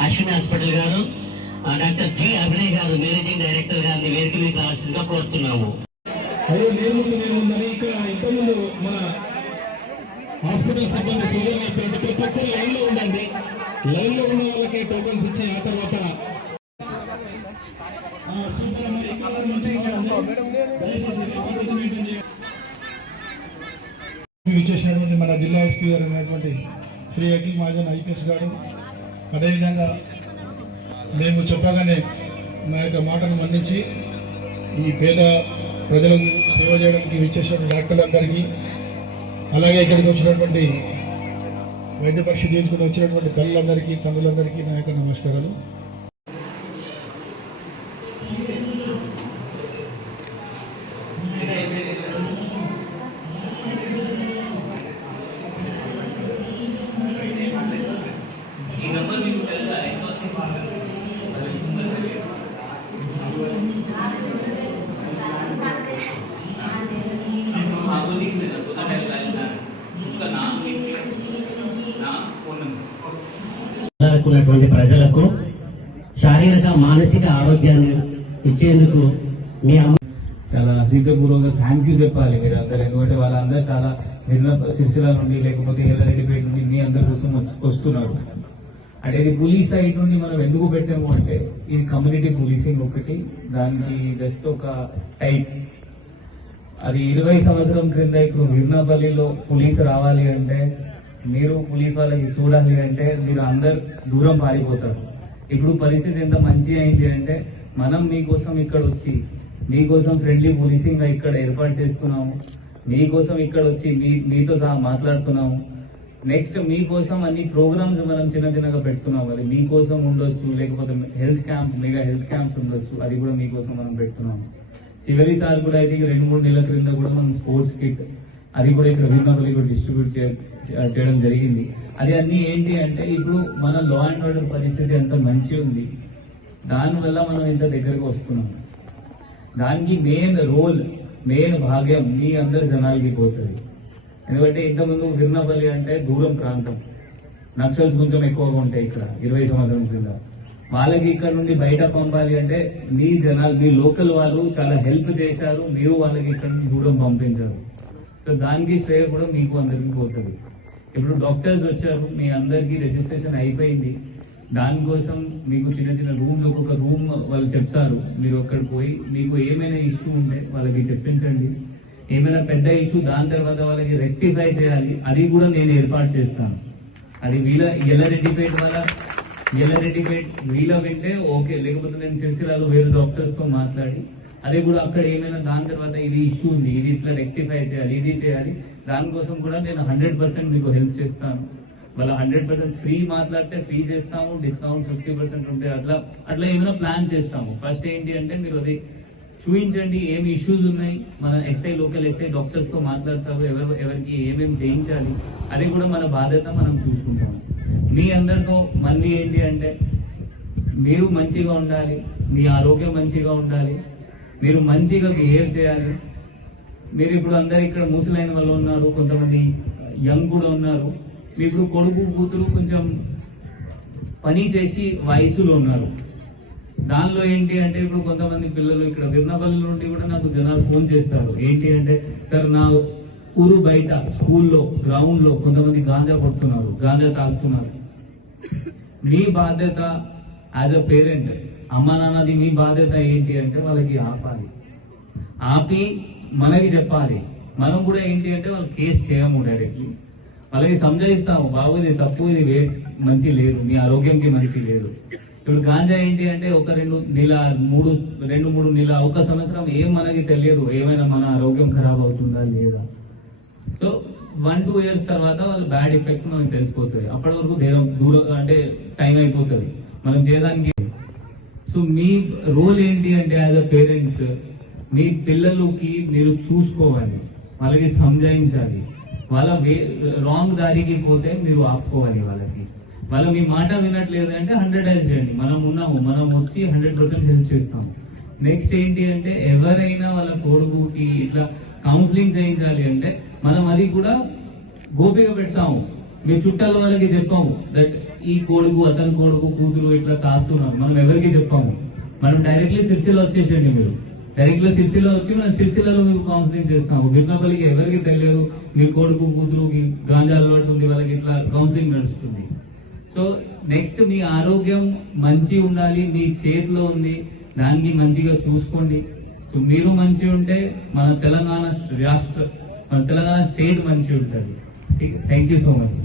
Ashwin hospital గారు doctor G Abhinay గారు managing director గారిని వేదిక మీకు రావాల్సిందిగా కోరుతున్నాము. మన హాస్పిటల్ సిబ్బంది సోదరు ప్రతి ఒక్కరు లైన్లో ఉండండి. ఉన్న వాళ్ళకి టోకన్స్ ఇచ్చి ఆ తర్వాత విచ్చేసినటువంటి మన జిల్లా ఎస్పీ గారు ఉన్నటువంటి శ్రీ అఖిల్ మహాజన్ ఐపీఎస్ గారు అదేవిధంగా మేము చెప్పగానే మా యొక్క మాటను మన్నించి ఈ పేద ప్రజలకు సేవ చేయడానికి విచ్చేసిన డాక్టర్లందరికీ అలాగే ఇక్కడికి వచ్చినటువంటి వైద్య పరీక్ష చేయించుకుని వచ్చినటువంటి తల్లులందరికీ తండ్రులందరికీ నా యొక్క నమస్కారాలు. శారీరక మానసిక ఆరోగ్యాన్ని ఇచ్చేందుకు మీ అమ్మ చాలా హృదయపూర్వకంగా థ్యాంక్ యూ చెప్పాలి మీరు అందరు. ఎందుకంటే వాళ్ళందరూ చాలా నిర్ణ శిశుల నుండి లేకపోతే ఎల్లరెడ్డిపేట నుండి మీ అందరి కోసం వస్తున్నారు. అంటే ఇది పోలీస్ సైడ్ నుండి మనం ఎందుకు పెట్టాము అంటే ఇది కమ్యూనిటీ పోలీసింగ్ ఒకటి. దానికి జస్ట్ ఒక టైప్ అది ఇరవై సంవత్సరం క్రింద ఇప్పుడు విర్నాపల్లిలో పోలీస్ రావాలి అంటే మీరు పోలీస్ వాళ్ళకి చూడాలి అంటే మీరు అందరు దూరం పారిపోతారు. ఇప్పుడు పరిస్థితి ఎంత మంచి అయింది అంటే మనం మీకోసం ఇక్కడ వచ్చి మీకోసం ఫ్రెండ్లీ పోలీసింగ్ ఇక్కడ ఏర్పాటు చేస్తున్నాము. మీకోసం ఇక్కడ వచ్చి మీ మీతో సహా మాట్లాడుతున్నాము. నెక్స్ట్ మీకోసం అన్ని ప్రోగ్రామ్స్ మనం చిన్న చిన్నగా పెడుతున్నాం అది మీకోసం ఉండొచ్చు లేకపోతే health camp mega health camps ఉండొచ్చు. అది కూడా మీకోసం మనం పెడుతున్నాము. చివరిసారి కూడా అయితే రెండు మూడు నెలల క్రింద కూడా మనం స్పోర్ట్స్ కిట్ అది కూడా ఇక్కడ విన్నపల్లి కూడా డిస్ట్రిబ్యూట్ చేయడం జరిగింది. అది అన్ని ఏంటి అంటే ఇప్పుడు మన లా అండ్ ఆర్డర్ పరిస్థితి ఎంత మంచి ఉంది దానివల్ల మనం ఇంత దగ్గరకు వస్తున్నాం. దానికి మెయిన్ రోల్ మెయిన్ భాగ్యం మీ అందరి జనాలకి పోతుంది. ఎందుకంటే ఇంతకుముందు విర్నపల్లి అంటే దూరం ప్రాంతం. నక్సల్స్ కొంచెం ఎక్కువగా ఉంటాయి ఇక్కడ ఇరవై సంవత్సరం కింద. వాళ్ళకి ఇక్కడ నుండి బయట పంపాలి అంటే మీ జనాలు మీ లోకల్ వాళ్ళు చాలా హెల్ప్ చేశారు మీరు వాళ్ళకి ఇక్కడ నుండి దూరం పంపించారు. సో దానికి శ్రేయ కూడా మీకు అందరికీ పోతుంది. ఇప్పుడు డాక్టర్స్ వచ్చారు మీ అందరికీ రిజిస్ట్రేషన్ అయిపోయింది. దానికోసం మీకు చిన్న చిన్న రూమ్స్ ఒక్కొక్క రూమ్ వాళ్ళు చెప్తారు. మీరు అక్కడ పోయి మీకు ఏమైనా ఇష్యూ ఉంటే వాళ్ళకి చెప్పించండి. ఏమైనా పెద్ద ఇష్యూ దాని తర్వాత వాళ్ళకి రెక్టిఫై చేయాలి. అది కూడా నేను ఏర్పాటు చేస్తాను. అది వీళ్ళ ఎల్లారెడ్డిపేట వాళ్ళ ఎల్లారెడ్డిపేట వీళ్ళ వింటే ఓకే. లేకపోతే నేను సిరిసిల్లాలో వేరే డాక్టర్స్తో మాట్లాడి అదే కూడా అక్కడ ఏమైనా దాని తర్వాత ఇది ఇష్యూ ఉంది ఇది ఇట్లా రెక్టిఫై చేయాలి ఇది చేయాలి దానికోసం కూడా నేను హండ్రెడ్ పర్సెంట్ మీకు హెల్ప్ చేస్తాను. వాళ్ళ హండ్రెడ్ పర్సెంట్ ఫ్రీ మాట్లాడితే ఫ్రీ చేస్తాము డిస్కౌంట్ ఫిఫ్టీ పర్సెంట్ ఉంటే అట్లా అట్లా ఏమైనా ప్లాన్ చేస్తాము. ఫస్ట్ ఏంటి అంటే మీరు అది చూపించండి ఏమి ఇష్యూస్ ఉన్నాయి మన ఎస్ఐ లోకల్ ఎస్ఐ డాక్టర్స్తో మాట్లాడతారు ఎవరు ఎవరికి ఏమేమి చేయించాలి అది కూడా మన బాధ్యత మనం చూసుకుంటాం మీ అందరితో మళ్ళీ ఏంటి అంటే మీరు మంచిగా ఉండాలి మీ ఆరోగ్యం మంచిగా ఉండాలి మీరు మంచిగా బిహేవ్ చేయాలి. మీరు ఇప్పుడు అందరు ఇక్కడ ముసలైన వాళ్ళు ఉన్నారు కొంతమంది యంగ్ కూడా ఉన్నారు. మీరు కొడుకు కూతురు కొంచెం పని చేసి వయసులో ఉన్నారు. దానిలో ఏంటి అంటే ఇప్పుడు కొంతమంది పిల్లలు ఇక్కడ విర్నపల్లి నుండి కూడా నాకు జనాలు ఫోన్ చేస్తారు. ఏంటి అంటే సార్ నా ఊరు బయట స్కూల్లో గ్రౌండ్లో కొంతమంది గాంజా పడుతున్నారు గాంజా తాగుతున్నారు. మీ బాధ్యత యాజ్ అ పేరెంట్ అమ్మ నాన్నది మీ బాధ్యత ఏంటి అంటే వాళ్ళకి ఆపాలి. ఆపి మనకి చెప్పాలి. మనం కూడా ఏంటి అంటే వాళ్ళు కేసు చేయము డైరెక్ట్లీ వాళ్ళకి సంజయిస్తాము బాబు ఇది తప్పు ఇది వే మంచి లేదు మీ ఆరోగ్యంకి మంచి లేదు. ఇప్పుడు గాంజా ఏంటి అంటే ఒక రెండు నెల మూడు రెండు మూడు నెల ఒక సంవత్సరం ఏం మనకి తెలియదు ఏమైనా మన ఆరోగ్యం ఖరాబ్ అవుతుందా లేదా. సో వన్ టూ ఇయర్స్ తర్వాత వాళ్ళ బ్యాడ్ ఎఫెక్ట్స్ మనకు తెలిసిపోతుంది అప్పటి వరకు దూరం దూరం అంటే టైం అయిపోతుంది. మనం చేయడానికి సో మీ రోల్ ఏంటి అంటే యాజ్ అ పేరెంట్స్ మీ పిల్లలకి మీరు చూసుకోవాలి వాళ్ళకి సంజాయించాలి. వాళ్ళ రాంగ్ దారికి పోతే మీరు ఆపుకోవాలి వాళ్ళకి. వాళ్ళ మీ మాట వినట్లేదు అంటే హండ్రెడ్ డైల్ చేయండి. మనం ఉన్నాము మనం వచ్చి హండ్రెడ్ పర్సెంట్ హెల్ప్ చేస్తాము నెక్స్ట్ ఏంటి అంటే ఎవరైనా వాళ్ళ కొడుకుకి ఇట్లా కౌన్సిలింగ్ చేయించాలి అంటే మనం అది కూడా గోపిగా పెడతాము. మీ చుట్టాల వాళ్ళకి చెప్పాము. దట్ ఈ కొడుకు అతని కొడుకు కూతురు ఇట్లా తాగుతున్నారు మనం ఎవరికి చెప్పాము. మనం డైరెక్ట్లీ సిరిసిల్ల వచ్చేసండి మీరు. డైరెక్ట్లీ సిరిసిల్ల వచ్చి మనం సిరిసిల్లలో మీకు కౌన్సిలింగ్ చేస్తాము. గిరినపల్లికి ఎవరికి తెలియదు? మీ కొడుకు కూతురుకి గాంజా అలవాటు ఉంది వాళ్ళకి ఇట్లా కౌన్సిలింగ్ నడుస్తుంది. సో నెక్స్ట్ మీ ఆరోగ్యం మంచి ఉండాలి మీ చేతిలో ఉంది దాన్ని మంచిగా చూసుకోండి. సో మీరు మంచి ఉంటే మన తెలంగాణ రాష్ట్ర మన తెలంగాణ స్టేట్ మంచి ఉంటుంది. Thank you so much